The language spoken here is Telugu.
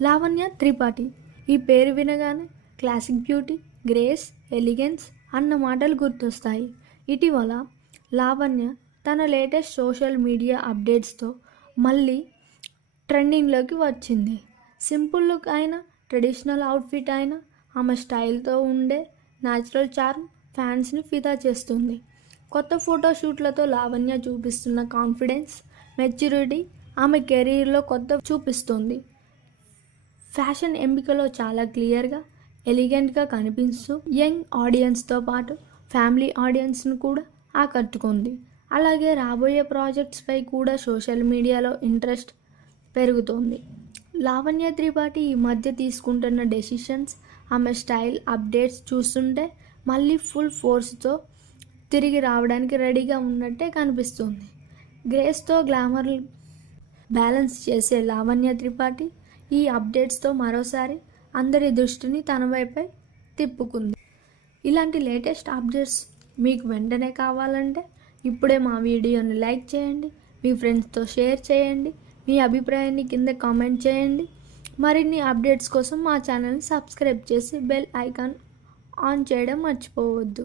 లావణ్య త్రిపాఠి. ఈ పేరు వినగానే క్లాసిక్ బ్యూటీ గ్రేస్ ఎలిగెన్స్ అన్న మాటలు గుర్తొస్తాయి. ఇటీవల లావణ్య తన లేటెస్ట్ సోషల్ మీడియా అప్డేట్స్తో మళ్ళీ ట్రెండింగ్లోకి వచ్చింది. సింపుల్ లుక్ అయినా ట్రెడిషనల్ అవుట్ఫిట్ అయినా ఆమె స్టైల్తో ఉండే న్యాచురల్ చార్మ్ ఫ్యాన్స్ని ఫిదా చేస్తుంది. కొత్త ఫోటోషూట్లతో లావణ్య చూపిస్తున్న కాన్ఫిడెన్స్ మెచ్యూరిటీ ఆమె కెరీర్లో కొత్త చూపిస్తుంది. ఫ్యాషన్ ఎంపికలో చాలా క్లియర్గా ఎలిగెంట్గా కనిపిస్తూ యంగ్ ఆడియన్స్తో పాటు ఫ్యామిలీ ఆడియన్స్ను కూడా ఆకట్టుకుంది. అలాగే రాబోయే ప్రాజెక్ట్స్పై కూడా సోషల్ మీడియాలో ఇంట్రెస్ట్ పెరుగుతోంది. లావణ్య త్రిపాఠి ఈ మధ్య తీసుకుంటున్న డెసిషన్స్ ఆమె స్టైల్ అప్డేట్స్ చూస్తుంటే మళ్ళీ ఫుల్ ఫోర్స్తో తిరిగి రావడానికి రెడీగా ఉన్నట్టే కనిపిస్తుంది. గ్రేస్తో గ్లామర్ బ్యాలెన్స్ చేసే లావణ్య త్రిపాఠి ఈ అప్డేట్స్తో మరోసారి అందరి దృష్టిని తన వైపై తిప్పుకుంది. ఇలాంటి లేటెస్ట్ అప్డేట్స్ మీకు వెంటనే కావాలంటే ఇప్పుడే మా వీడియోని లైక్ చేయండి మీ ఫ్రెండ్స్తో షేర్ చేయండి మీ అభిప్రాయాన్ని కింద కామెంట్ చేయండి. మరిన్ని అప్డేట్స్ కోసం మా ఛానల్ని సబ్స్క్రైబ్ చేసి బెల్ ఐకాన్ ఆన్ చేయడం మర్చిపోవద్దు.